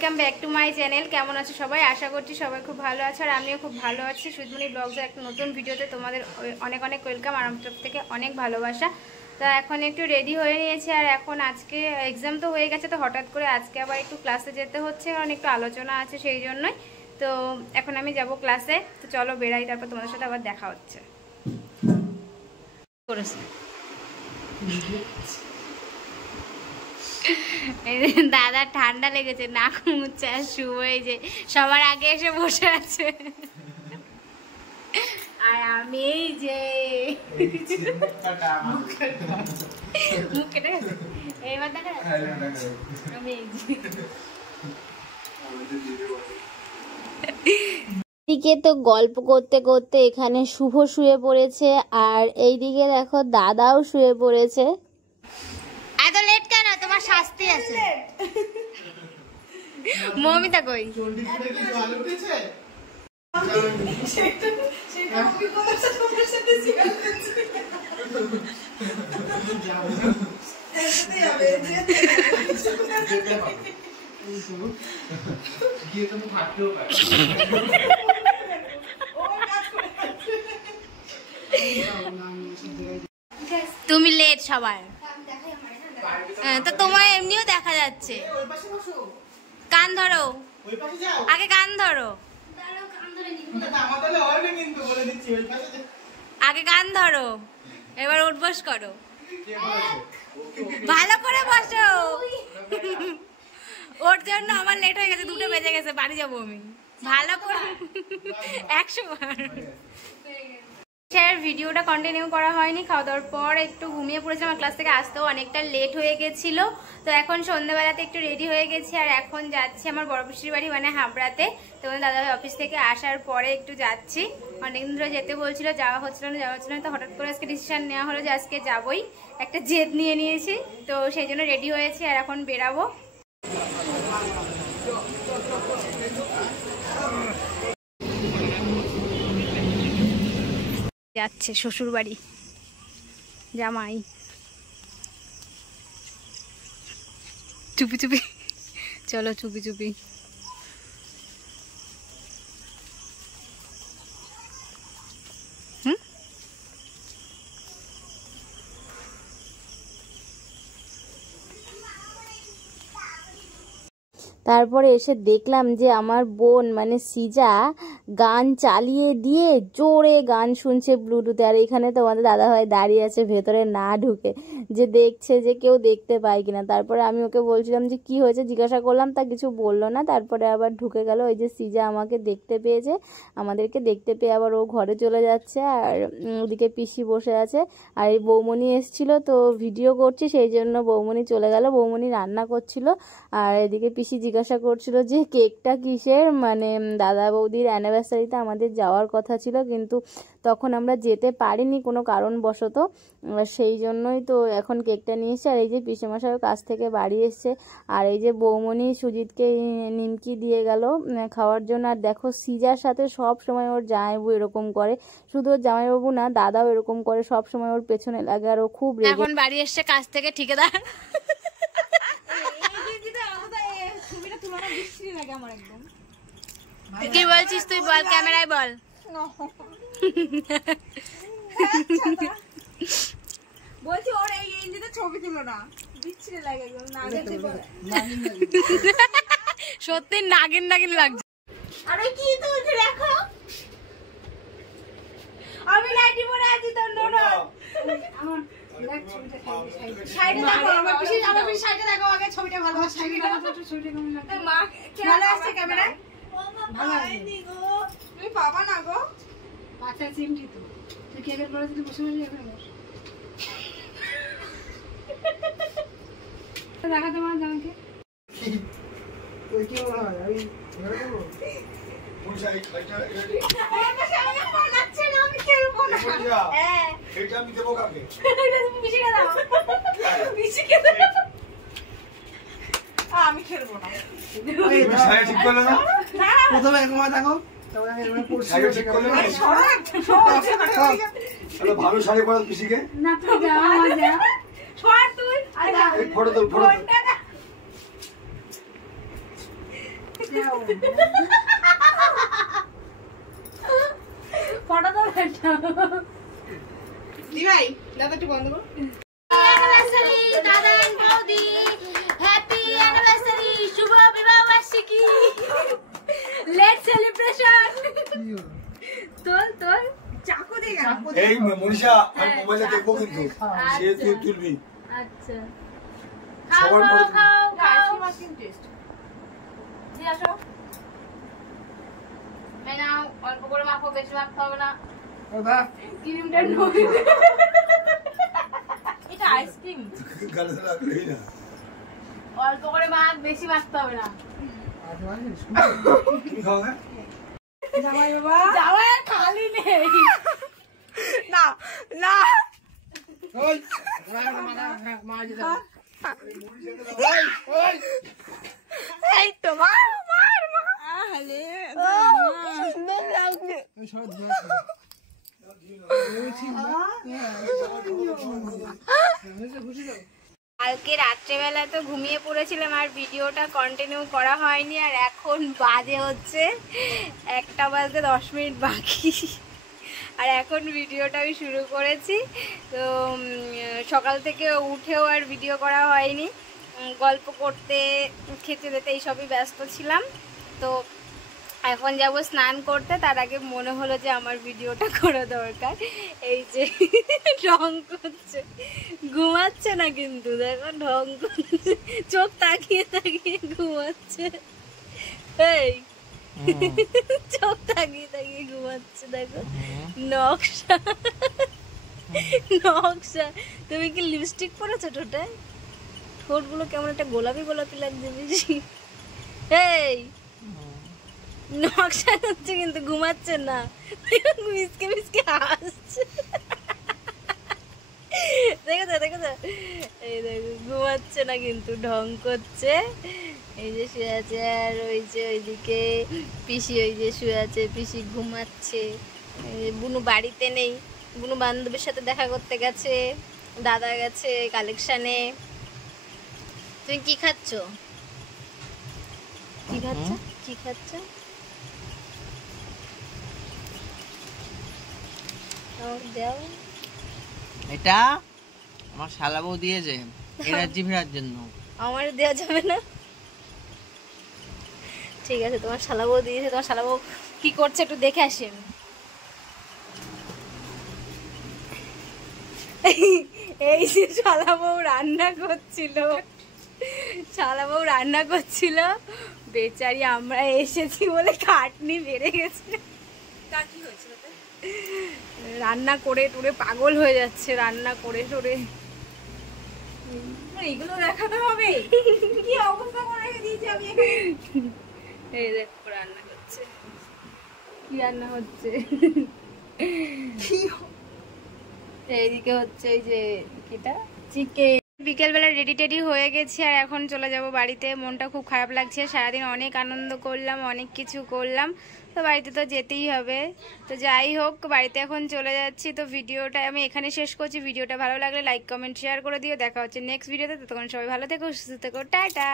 Welcome back to my channel. কেমন আছো সবাই? আশা করছি সবাই খুব ভালো আছে আর আমিও খুব ভালো আছি। সুজমনি ব্লগসের একটা নতুন ভিডিওতে তোমাদের অনেক অনেক ওয়েলকাম আর আমার তরফ থেকে অনেক ভালোবাসা। তো এখন একটু রেডি হয়ে নিয়েছি আর এখন আজকে এক্সাম তো হয়ে গেছে, তো হঠাৎ করে আজকে আবার একটু ক্লাসে যেতে হচ্ছে কারণ একটু আলোচনা আছে সেই জন্যই। তো এখন আমি যাব ক্লাসে, তো চলো বেরাই, তারপর তোমাদের সাথে আবার দেখা হচ্ছে। দাদা ঠান্ডা লেগেছে, নাক মুচ্ছে আর শুভ এই যে সবার আগে এসে বসে আছে আর আমি এই যে মুখ কেটে গেছে, এইবার দেখা যাচ্ছে আমি এই যে দিকে তো গল্প করতে করতে এখানে শুভ শুয়ে পড়েছে আর এইদিকে দেখো দাদাও শুয়ে পড়েছে। এত লেট কেন? তোমার শাস্তি আছে। মমিতা কই? তুমি লেট সবার, তো তোমার এমনিও দেখা যাচ্ছে। কান ধরো, আগে কান ধরো, আগে কান ধরো, এবার উঠবস করো, ভালো করে বসো। ওর জন্য আমার লেট হয়ে গেছে, 2টা বেজে গেছে, বাড়ি যাবো আমি। ভালো করে 100 বার। ভিডিওটা কন্টিনিউ করা হয়নি, খাওয়া দাওয়ার পর একটু ঘুমিয়ে পড়েছিলাম, আমার ক্লাস থেকে আসতেও অনেকটা লেট হয়ে গেছিল। তো এখন সন্ধ্যাবেলাতে একটু রেডি হয়ে গেছি আর এখন যাচ্ছি আমার বড় পিসির বাড়ি, মানে হাবড়াতে। তো দাদাভাই অফিস থেকে আসার পরে একটু যাচ্ছি, অনেকদিন ধরে যেতে বলছিল, যাওয়া হচ্ছিল না, তো হঠাৎ করে আজকে ডিসিশন নেওয়া হলো যে আজকে যাবই, একটা জেদ নিয়ে নিয়েছি। তো সেই জন্য রেডি হয়েছি আর এখন বেরাবো। যাচ্ছে শ্বশুর বাড়ি জামাই, চুপি চুপি চলো, চুপি চুপি। তারপরে এসে দেখলাম যে আমার বোন মানে সিজা গান চালিয়ে দিয়ে জোরে গান শুনছে ব্লুটুথে, আর এখানে তোমাদের দাদাভাই দাঁড়িয়ে আছে ভেতরে না ঢুকে, যে দেখছে যে কেউ দেখতে পায় কিনা। তারপরে আমি ওকে বলছিলাম যে কি হয়েছে, জিজ্ঞাসা করলাম, তা কিছু বললো না। তারপরে আবার ঢুকে গেল। ওই যে সিজা আমাকে দেখতে পেয়েছে, আমাদেরকে দেখতে পেয়ে আবার ও ঘরে চলে যাচ্ছে আর ওদিকে পিসি বসে আছে আর এই বৌমণি এসছিল, তো ভিডিও করছি সেই জন্য বৌমণি চলে গেল। বৌমণি রান্না করছিল আর এদিকে পিসি জিজ্ঞাসা করছিল যে কেকটা কিসের, মানে দাদা বৌদির অ্যানিভার্সারিতে আমাদের যাওয়ার কথা ছিল কিন্তু তখন আমরা যেতে পারিনি কোনো কারণবশত, সেই জন্যই তো এখন কেকটা নিয়ে এসছে। আর এই যে পিসেমশাইও কাছ থেকে বাড়ি এসছে আর এই যে বৌমণি সুজিতকে নিমকি দিয়ে গেল খাওয়ার জন্য। আর দেখো সিজার সাথে সব সময় ওর জামাইবাবু এরকম করে, শুধু ওর জামাইবাবু না দাদাও এরকম করে, সব সময় ওর পেছনে লাগে আর ও খুব রেগে। এখন বাড়ি এসছে কাছ থেকে ঠিকাদার, কি বলছিস তুই বল, ক্যামেরায় বল। বলছি ওর এই ইঞ্জিনে ছবি তুলো না, বিচ্ছিরি লাগে সত্যি নাগিন নাগিন লাগছে। আরে কি তুলছি দেখো, আমি লাইটি পরে আছি তো। নোনো আমার সাইডে দেখো, আমার পিছনে সাইডে দেখো, আগে ছবিটা ভালো আছে। সাইডে দেখো ছবিটা কেমন লাগছে, মা ভালো আসছে ক্যামেরায়, ভালো আসছে গো। তুমি পাবা না গো, বাচ্চা সিমটি তো তুই কেকের পরে তুই বসে বসে এখানে বস। দেখা তোমার জামাকে তুই কি বলা হয়, আমি ধরে দেব কোন সাইড এটা আমি বানাচ্ছি না, আমি খেলবো না। হ্যাঁ এটা আমি দেব কাকে, এটা তুমি মিশিয়ে দাও, মিশিয়ে দাও, আমি খেলবো না। এই সাইড ঠিক করলে না, প্রথমে একবার দেখো, তারপরে আমি এমন পড়ছি ঠিক করলে না। চলো ভালো শাড়ি পরা পিসিকে না, তুই যা যা ছড় তুই, আরে ফটো তোল, ফটো ফটো তো দি ভাই দাদা একটু বন্ধ করো। অ্যানিভার্সারি দাদান বৌদি, হ্যাপি অ্যানিভার্সারি, শুভ বিবাহ বার্ষিকী, লেট সেলিব্রেশন। তোল তোল চাকু দিয়ে এই মনীষা আমি মোবাইলে দেখবো কিন্তু সে তুই তুলবি। আচ্ছা সবার খাও পরে খাও খাও টেস্ট দিয়ে আসো। এই নাও, অল্প করে মাখো, বেশি মাখতে হবে না। বাবা ক্রিমটা নই, এটা আইসক্রিম। গালে লাগলোই না। অল্প করে মাখ, বেশি মাখতে হবে না। তুমি খাও না? জামাই বাবা জামাই আর খালি নেই। না না ওই এই তো মার মার মার আলে সুন্দর লাগছে কালকে রাত্রেবেলা তো ঘুমিয়ে পড়েছিলাম আর ভিডিওটা কন্টিনিউ করা হয়নি। আর এখন বাজে হচ্ছে 1টা বাজতে 10 মিনিট বাকি, আর এখন ভিডিওটা আমি শুরু করেছি। তো সকাল থেকে উঠেও আর ভিডিও করা হয়নি, গল্প করতে, খেতে দিতে এইসবই ব্যস্ত ছিলাম। তো এখন যাব স্নান করতে, তার আগে মনে হলো যে আমার ভিডিওটা করা দরকার। এই যে ঢং করছে, ঘুমাচ্ছে না কিন্তু, দেখো ঢং করছে, চোখ তাকিয়ে তাকিয়ে ঘুমাচ্ছে। এই চোখ তাকিয়ে তাকিয়ে ঘুমাচ্ছে, দেখো নকশা নকশা। তুমি কি লিপস্টিক পরেছো ঠোঁটায়? ঠোঁটগুলো কেমন একটা গোলাপি গোলাপি লাগছে বেশি। এই নকশা হচ্ছে কিন্তু ঘুমাচ্ছে না, মিসকে মিসকে হাসছে। দেখেছো দেখেছো, এই দেখো ঘুমাচ্ছে না কিন্তু, ঢং করছে। এই যে শুয়ে আছে, আর ওই যে ওইদিকে পিসি ওই যে শুয়ে আছে, পিসি ঘুমাচ্ছে। বুনু বাড়িতে নেই, বুনু বান্ধবীর সাথে দেখা করতে গেছে, দাদা গেছে কালেকশানে। তুমি কি খাচ্ছ? কি খাচ্ছ? কি খাচ্ছ? এটা আমার শালা বউ দিয়েছে এনার্জি ফেরার জন্য। আমার দেওয়া যাবে না? ঠিক আছে, তোমার শালা বউ দিয়েছে। তোমার শালা বউ কি করছে একটু দেখে আসি আমি। এই যে শালা বউ রান্না করছিল, শালা বউ রান্না করছিল, বেচারি আমরা এসেছি বলে খাটনি বেড়ে গেছে। তা কি হয়েছিল? রান্না করে টুরে পাগল হয়ে যাচ্ছে, রান্না করে টরে। এগুলো দেখাতে হবে, কি অবস্থা করে রেখে দিয়েছি আমি এখানে। এই দেখো রান্না করছে, কি রান্না হচ্ছে। এইদিকে হচ্ছে এই যে কিটা চিকেন। বিকেলবেলা রেডি টেডি হয়ে গেছি আর এখন চলে যাব বাড়িতে। মনটা খুব খারাপ লাগছে, সারাদিন অনেক আনন্দ করলাম, অনেক কিছু করলাম, তো বাড়িতে তো যেতেই হবে। তো যাই হোক, বাড়িতে এখন চলে যাচ্ছি। তো ভিডিওটা আমি এখানে শেষ করছি। ভিডিওটা ভালো লাগলে লাইক কমেন্ট শেয়ার করে দিও। দেখা হচ্ছে নেক্সট ভিডিওতে। ততক্ষণ সবাই ভালো থেকো, সুস্থ থেকো, টাটা।